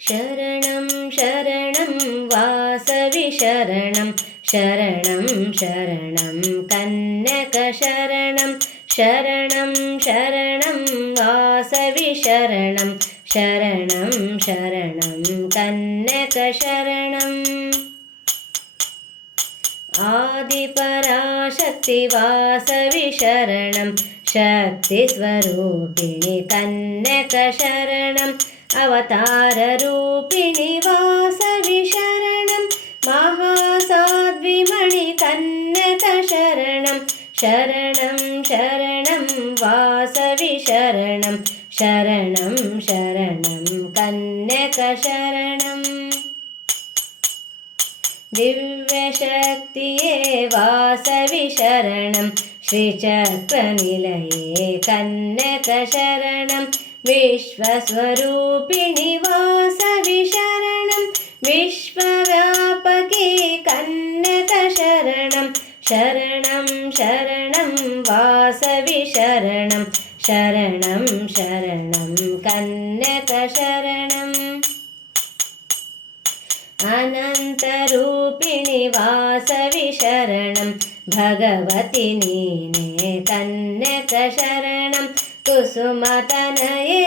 शरणं शरणं वासवि शरणं शरणं शरणं कन्यकशरणं शरणं शरणं वासवि शरणं शरणं शरणं कन्यकशरणम् आदिपराशक्ति वासवि शरणं शक्तिस्वरूपिणि कन्यकशरणम् अवताररूपिणि वासवि शरणं महासाध्विमणि कन्यकशरणं शरणं शरणं वासवि शरणं शरणं शरणं कन्यकशरणम् दिव्यशक्तिये वासवि शरणं श्रीचक्रनिलये कन्यकशरणं विश्वस्वरूपिणि वासवि शरणं विश्वव्यापके कन्यकशरणं शरणं शरणं वासवि शरणं शरणं शरणं कन्यकशरणम् अनन्तरूपिणि वासवि शरणं भगवति नीने कन्यकशरणं कुसुमतनये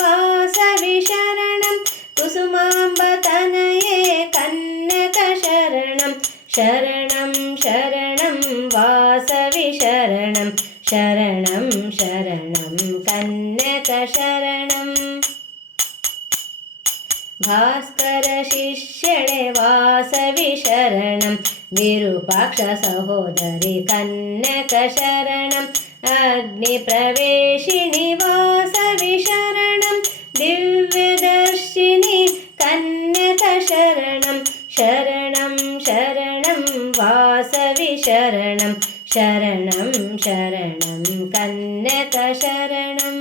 वासवि शरणं कुसुमाम्बतनये कन्यकशरणं शरणं शरणं वासवि शरणं शरणं शरणं कन्यकशरणम् भास्करशिष्यणे वासवि शरणं विरूपाक्षसहोदरि कन्यकशरणम् अग्निप्रवेशिनि वासवि शरणं दिव्यदर्शिनि कन्यकशरणं शरणं शरणं वासवि शरणं शरणं शरणं कन्यकशरणम्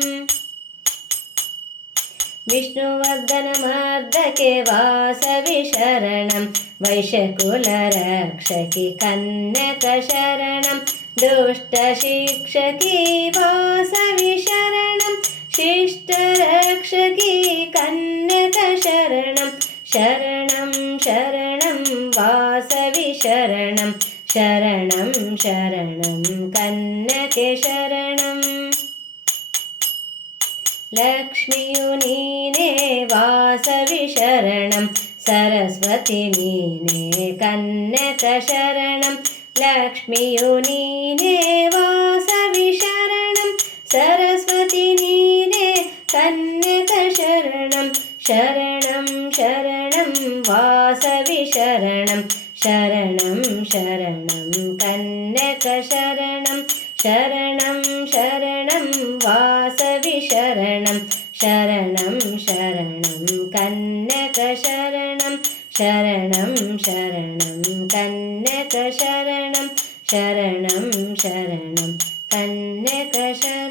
विष्णुवर्धनमर्दके वासवि शरणं वैश्यकुलरक्षकि कन्यकशरणं दुष्टशिक्षकी वासवि शरणं शिष्टरक्षकी कन्यकशरणं शरणं शरणं वासवि शरणं शरणं शरणं कन्यके शरणम् लक्ष्मीयुनीने वासवि शरणं सरस्वती नीने कन्यकशरणं लक्ष्मीयुनीने वासवि शरणं सरस्वती नीने कन्यकशरणं शरणं शरणं वासवि शरणं शरणं शरणं कन्यकशरणं शरणं शरणं वासवि शरणं शरणं शरणं कन्यकशरणं शरणं शरणं कन्यकशरणं शरणं शरणं कन्यकशरणम्